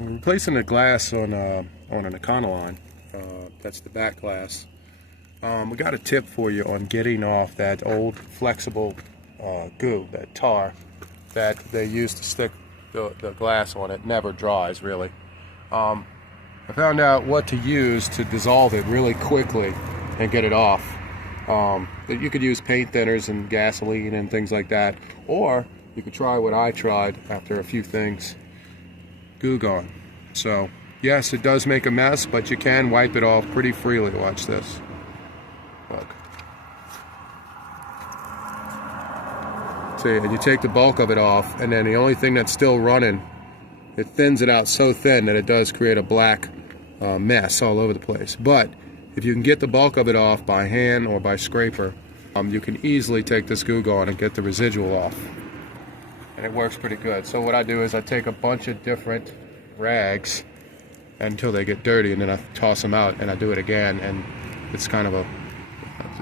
We're replacing the glass on an Econoline. That's the back glass. We got a tip for you on getting off that old flexible goo, that tar that they use to stick the glass on. It never dries, really. I found out what to use to dissolve it really quickly and get it off. You could use paint thinners and gasoline and things like that, or you could try what I tried after a few things. Goo gone. So yes, it does make a mess, but you can wipe it off pretty freely. Watch this. Look. See, and you take the bulk of it off, and then the only thing that's still running, it thins it out so thin that it does create a black mess all over the place. But if you can get the bulk of it off by hand or by scraper, you can easily take this goo gone and get the residual off. And it works pretty good. So what I do is I take a bunch of different rags until they get dirty, and then I toss them out and I do it again, and it's kind of a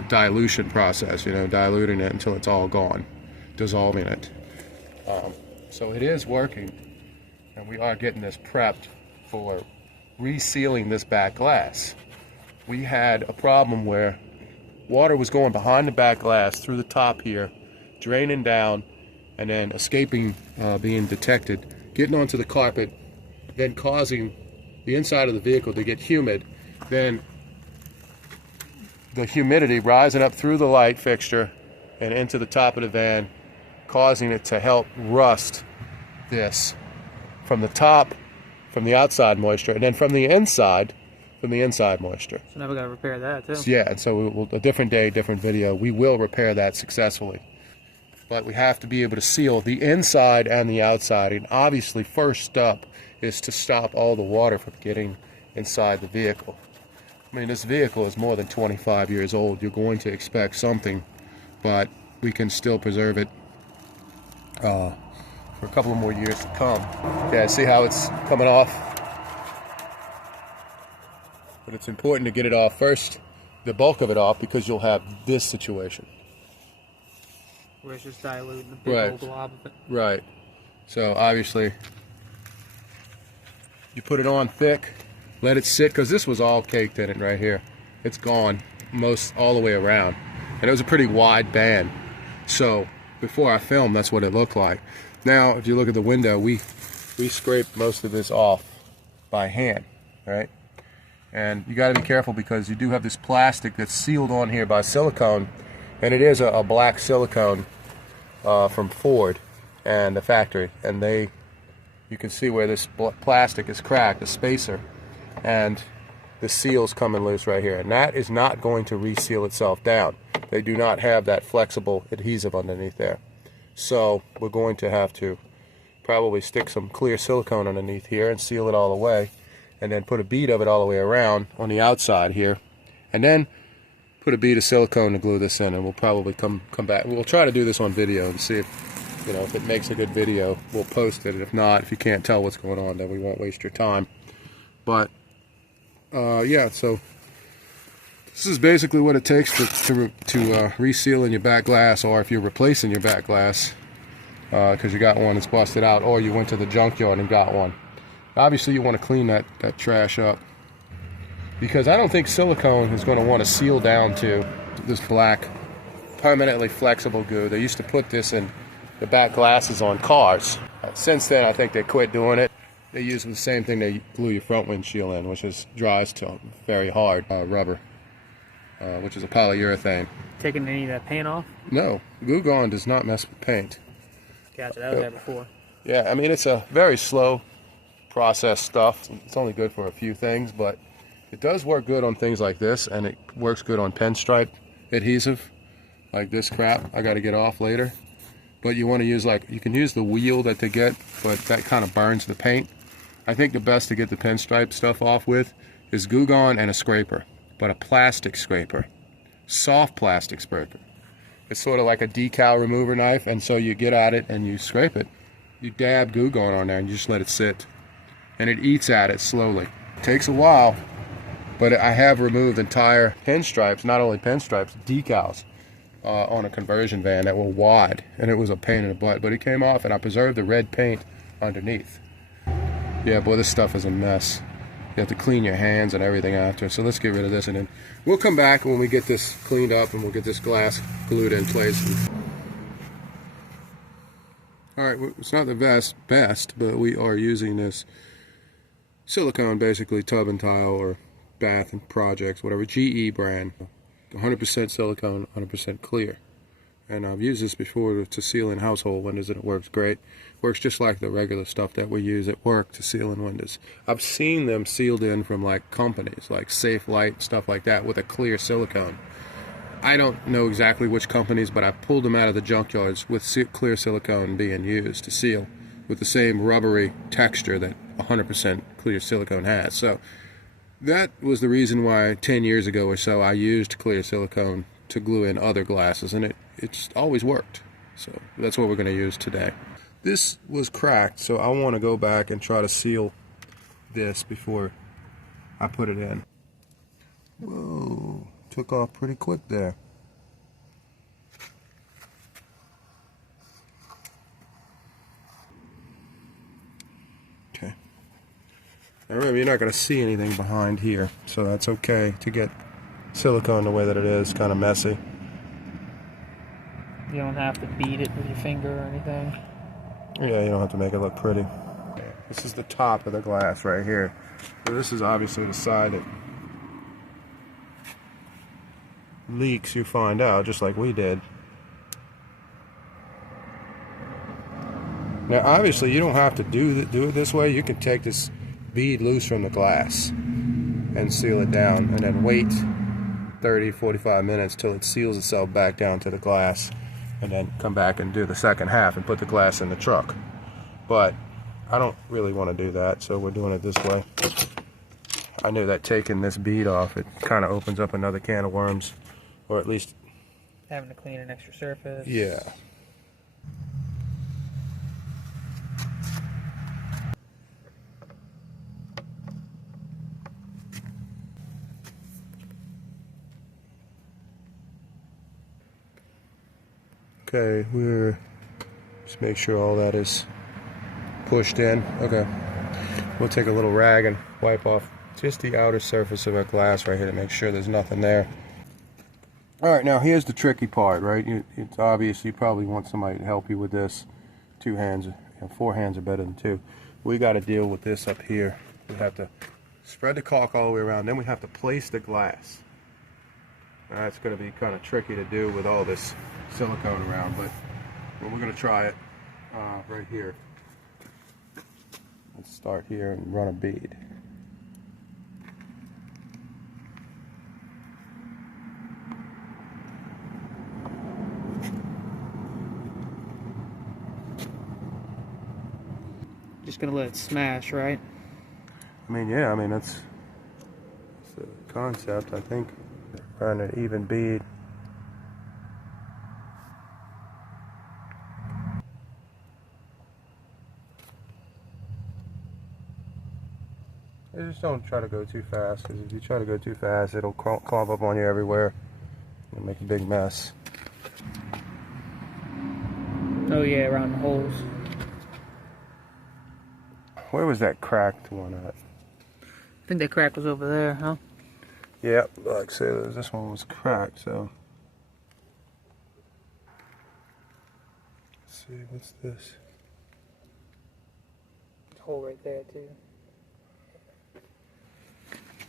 dilution process, you know, diluting it until it's all gone, dissolving it. So it is working, and we are getting this prepped for resealing this back glass. We had a problem where water was going behind the back glass through the top here, draining down, and then escaping, being detected, getting onto the carpet, then causing the inside of the vehicle to get humid, then the humidity rising up through the light fixture and into the top of the van, causing it to help rust this from the top, from the outside moisture, and then from the inside moisture. So now we got to repair that too. Yeah, and so a different day, different video, we will repair that successfully. But we have to be able to seal the inside and the outside. And obviously, first up is to stop all the water from getting inside the vehicle. I mean, this vehicle is more than 25 years old. You're going to expect something, but we can still preserve it for a couple of more years to come. Yeah, see how it's coming off? But it's important to get it off first, the bulk of it off, because you'll have this situation. Where it's just diluting the big old glob of it. Right. So obviously, you put it on thick, let it sit, because this was all caked in it right here. It's gone most all the way around. And it was a pretty wide band. So before I filmed, that's what it looked like. Now, if you look at the window, we scraped most of this off by hand, right? And you got to be careful, because you do have this plastic that's sealed on here by silicone, and it is a black silicone from Ford and the factory, and you can see where this plastic is cracked, the spacer, and the seal's coming loose right here, and that is not going to reseal itself down. They do not have that flexible adhesive underneath there. So we're going to have to probably stick some clear silicone underneath here and seal it all the way, and then put a bead of it all the way around on the outside here, and then put a bead of silicone to glue this in, and we'll probably come back. We'll try to do this on video and see if, you know, if it makes a good video. We'll post it. If not, if you can't tell what's going on, then we won't waste your time. But yeah, so this is basically what it takes to reseal in your back glass, or if you're replacing your back glass because you got one that's busted out, or you went to the junkyard and got one. Obviously, you want to clean that trash up, because I don't think silicone is going to want to seal down to this black permanently flexible goo. They used to put this in the back glasses on cars. Since then, I think they quit doing it. They use the same thing they glue your front windshield in, which is dries to very hard rubber, which is a polyurethane. Taking any of that paint off? No, Goo Gone does not mess with paint. Gotcha, that was there before. Yeah, I mean, it's a very slow process stuff. It's only good for a few things, but it does work good on things like this, and it works good on pinstripe adhesive, like this crap I got to get off later. But you want to use, like, you can use the wheel that they get, but that kind of burns the paint. I think the best to get the pinstripe stuff off with is Goo Gone and a scraper, but a plastic scraper, soft plastic scraper. It's sort of like a decal remover knife, and so you get at it and you scrape it. You dab Goo Gone on there and you just let it sit, and it eats at it slowly. It takes a while, but I have removed entire pinstripes, not only pinstripes, decals, on a conversion van that were wide, and it was a pain in the butt, but it came off, and I preserved the red paint underneath. Yeah, boy, this stuff is a mess. You have to clean your hands and everything after. So let's get rid of this, and then we'll come back when we get this cleaned up and we'll get this glass glued in place. Alright, it's not the best, but we are using this silicone, basically tub and tile or bath and projects, whatever, GE brand. 100% silicone, 100% clear. And I've used this before to seal in household windows, and it works great. Works just like the regular stuff that we use at work to seal in windows. I've seen them sealed in from like companies, like Safe Light, stuff like that, with a clear silicone. I don't know exactly which companies, but I pulled them out of the junkyards with clear silicone being used to seal with the same rubbery texture that 100% clear silicone has. So that was the reason why 10 years ago or so I used clear silicone to glue in other glasses, and it's always worked. So that's what we're going to use today. This was cracked, so I want to go back and try to seal this before I put it in. Whoa, took off pretty quick there. Okay. Now remember, you're not going to see anything behind here, so that's okay to get silicone the way that it is, kind of messy. You don't have to beat it with your finger or anything. Yeah, you don't have to make it look pretty. This is the top of the glass right here. So this is obviously the side that leaks, you find out, just like we did. Now obviously you don't have to do it this way. You can take this bead loose from the glass and seal it down, and then wait 30-45 minutes till it seals itself back down to the glass, and then come back and do the second half and put the glass in the truck. But I don't really want to do that, so we're doing it this way. I knew that taking this bead off, it kind of opens up another can of worms, or at least having to clean an extra surface. Yeah. Okay, just make sure all that is pushed in. Okay, we'll take a little rag and wipe off just the outer surface of our glass right here to make sure there's nothing there. Alright, now here's the tricky part, right? It's obvious you probably want somebody to help you with this. 2 hands, 4 hands are better than 2. We got to deal with this up here. We have to spread the caulk all the way around, then we have to place the glass. Now, that's going to be kind of tricky to do with all this silicone around, but we're going to try it right here. Let's start here and run a bead. Just gonna let it smash, right? I mean, yeah, that's the concept, I think. Run an even bead. Just don't try to go too fast, because if you try to go too fast, it'll clump up on you everywhere and make a big mess. Oh yeah, around the holes. Where was that cracked one at? I think that crack was over there, huh? Yeah, like I said, this one was cracked, so. Let's see, what's this? Hole right there, too.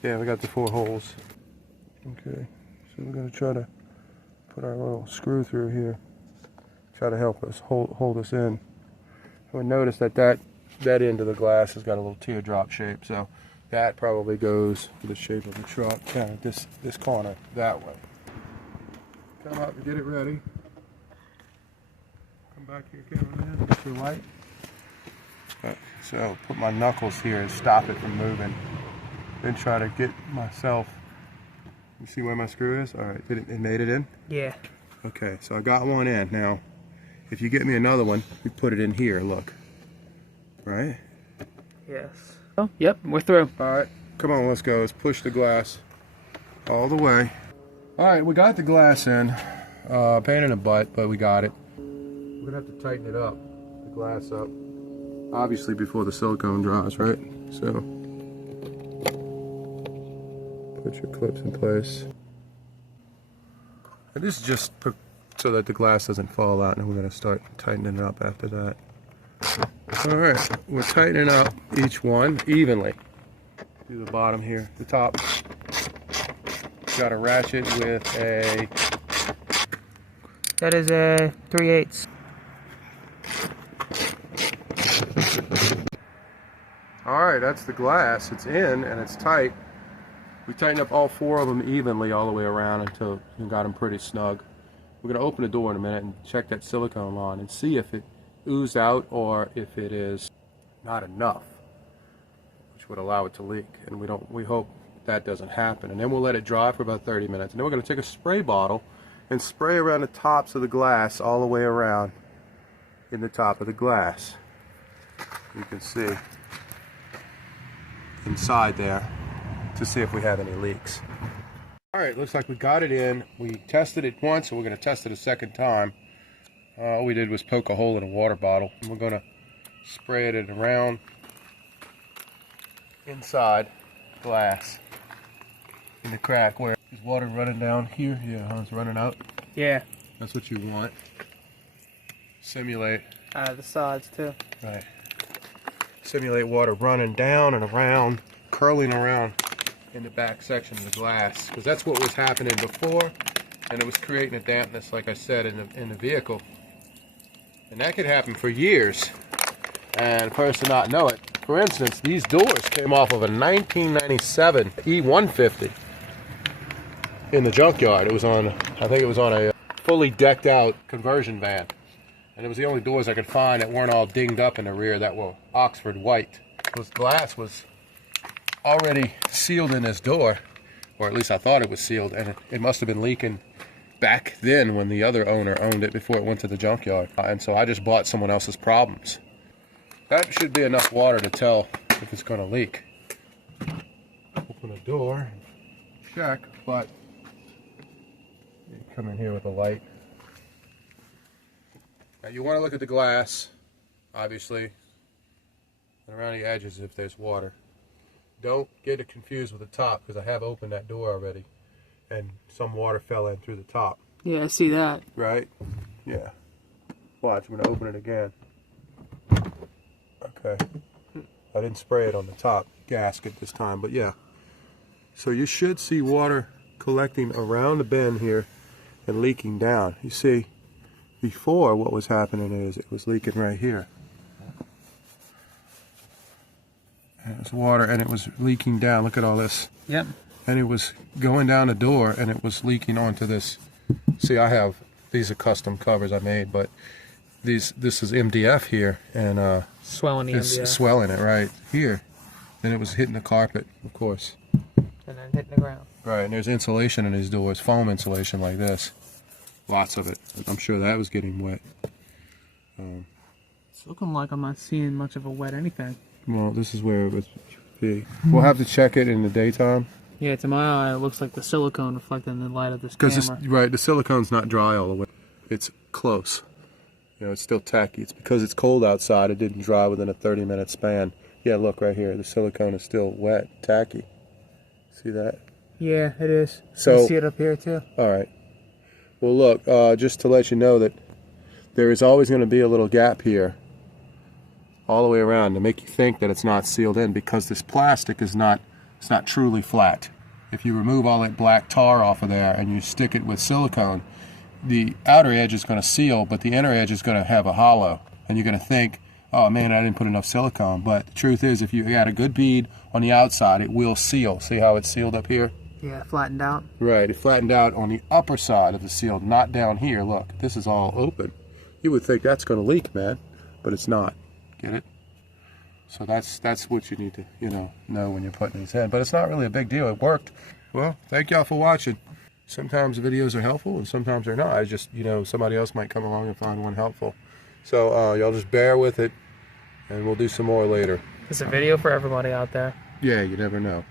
Yeah, we got the 4 holes. Okay, so we're going to try to put our little screw through here. Try to help us hold us in. You'll notice that end of the glass has got a little teardrop shape, so that probably goes to the shape of the truck, kind of this corner that way. Come up and get it ready. Come back here, Kevin, get your light. So I'll put my knuckles here and stop it from moving. Then try to get myself. You see where my screw is? All right, it made it in? Yeah. Okay, so I got one in. Now, if you get me another one, we put it in here, look. Right? Yes. Oh, yep, we're through. All right, come on, let's go. Let's push the glass all the way. All right, we got the glass in. Pain in the butt, but we got it. We're gonna have to tighten it up, the glass up. obviously before the silicone dries, right? So put your clips in place. And this is just so that the glass doesn't fall out, and we're going to start tightening it up after that. Alright, we're tightening up each one evenly. Do the bottom here, the top. Got a ratchet with a... That is a 3/8. Alright, that's the glass. It's in and it's tight. We tightened up all 4 of them evenly all the way around until we got them pretty snug. We're going to open the door in a minute and check that silicone on and see if it oozed out or if it is not enough, which would allow it to leak. And we hope that doesn't happen. And then we'll let it dry for about 30 minutes. And then we're going to take a spray bottle and spray around the tops of the glass all the way around in the top of the glass. You can see inside there to see if we have any leaks. Alright, looks like we got it in. We tested it once, so we're going to test it a second time. All we did was poke a hole in a water bottle. And we're going to spray it around inside glass in the crack where is water running down here. Yeah, it's running out. Yeah. That's what you want. Simulate. The sides too. Right. Simulate water running down and around, curling around in the back section of the glass, because that's what was happening before, and it was creating a dampness, like I said, in the vehicle. And that could happen for years, and for us to not know it. For instance, these doors came off of a 1997 E150 in the junkyard. It was on, I think it was on a fully decked out conversion van. And it was the only doors I could find that weren't all dinged up in the rear that were Oxford white. This glass was already sealed in this door, or at least I thought it was sealed, and it must have been leaking back then when the other owner owned it before it went to the junkyard. And so I just bought someone else's problems. That should be enough water to tell if it's going to leak. Open the door, check, but you come in here with a light. Now you want to look at the glass, obviously, and around the edges if there's water. Don't get it confused with the top, because I have opened that door already and some water fell in through the top. Yeah, I see that. Right? Yeah. Watch, I'm going to open it again. Okay. I didn't spray it on the top gasket this time, but yeah. So you should see water collecting around the bend here and leaking down. You see, before what was happening is it was leaking right here. And it was water and it was leaking down. Look at all this. Yep. And it was going down the door and it was leaking onto this. See, these are custom covers I made, but this is MDF here, and swelling the it's MDF. swelling it right here. Then it was hitting the carpet, of course. And then hitting the ground. Right, and there's insulation in these doors, foam insulation like this. Lots of it. I'm sure that was getting wet. It's looking like I'm not seeing much of a wet anything. Well, this is where it would be. We'll have to check it in the daytime. Yeah, to my eye, it looks like the silicone reflected in the light of this camera. Right, the silicone's not dry all the way. It's close. You know, it's still tacky. It's because it's cold outside. It didn't dry within a 30-minute span. Yeah, look right here. The silicone is still wet, tacky. See that? Yeah, it is. So, you see it up here too. All right. Well, look, just to let you know that there is always going to be a little gap here all the way around to make you think that it's not sealed in, because this plastic is not, it's not truly flat. If you remove all that black tar off of there and you stick it with silicone, the outer edge is going to seal, but the inner edge is going to have a hollow. And you're going to think, oh man, I didn't put enough silicone. But the truth is, if you got a good bead on the outside, it will seal. See how it's sealed up here? Yeah, flattened out. Right, it flattened out on the upper side of the seal, not down here. Look, this is all open. You would think that's going to leak, man, but it's not. Get it? So that's what you need to, know when you're putting these in. But it's not really a big deal. It worked. Well, thank y'all for watching. Sometimes videos are helpful and sometimes they're not. It's just, somebody else might come along and find one helpful. So y'all just bear with it, and we'll do some more later. It's a video for everybody out there. Yeah, you never know.